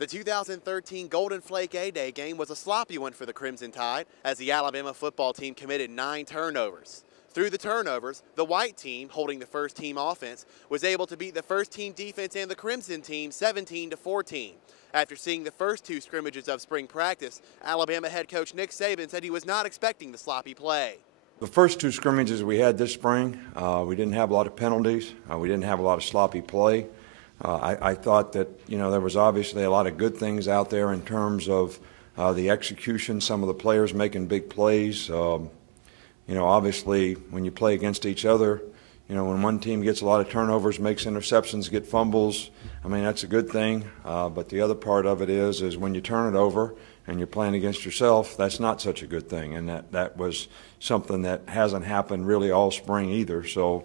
The 2013 Golden Flake A-Day game was a sloppy one for the Crimson Tide as the Alabama football team committed 9 turnovers. Through the turnovers, the white team, holding the first team offense, was able to beat the first team defense and the Crimson team 17-14. After seeing the first 2 scrimmages of spring practice, Alabama head coach Nick Saban said he was not expecting the sloppy play. The first 2 scrimmages we had this spring, we didn't have a lot of penalties. We didn't have a lot of sloppy play. I thought that, there was obviously a lot of good things out there in terms of the execution, some of the players making big plays. Obviously, when you play against each other, when one team gets a lot of turnovers, makes interceptions, get fumbles, that's a good thing. But the other part of it is when you turn it over and you're playing against yourself, that's not such a good thing. And that was something that hasn't happened really all spring either. So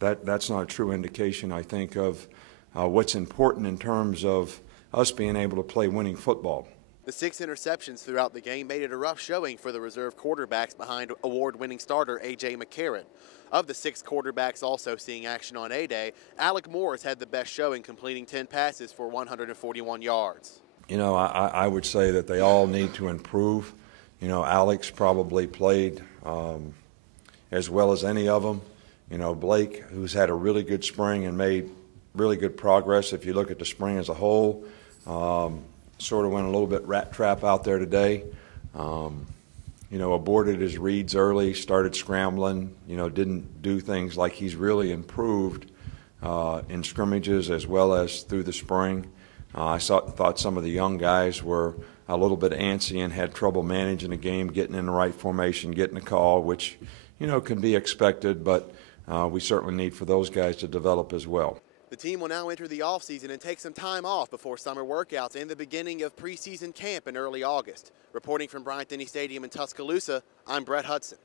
that's not a true indication, I think, of what's important in terms of us being able to play winning football. The 6 interceptions throughout the game made it a rough showing for the reserve quarterbacks behind award-winning starter A.J. McCarron. Of the 6 quarterbacks also seeing action on A-Day, Alec Morris had the best showing, completing 10 passes for 141 yards. I would say that they all need to improve. Alex probably played as well as any of them. Blake, who's had a really good spring and made really good progress if you look at the spring as a whole, sort of went a little bit rat trap out there today. Aborted his reads early, started scrambling, didn't do things like he's really improved in scrimmages as well as through the spring. I thought some of the young guys were a little bit antsy and had trouble managing the game, getting in the right formation, getting a call, which, can be expected, but we certainly need for those guys to develop as well. The team will now enter the offseason and take some time off before summer workouts and the beginning of preseason camp in early August. Reporting from Bryant-Denny Stadium in Tuscaloosa, I'm Brett Hudson.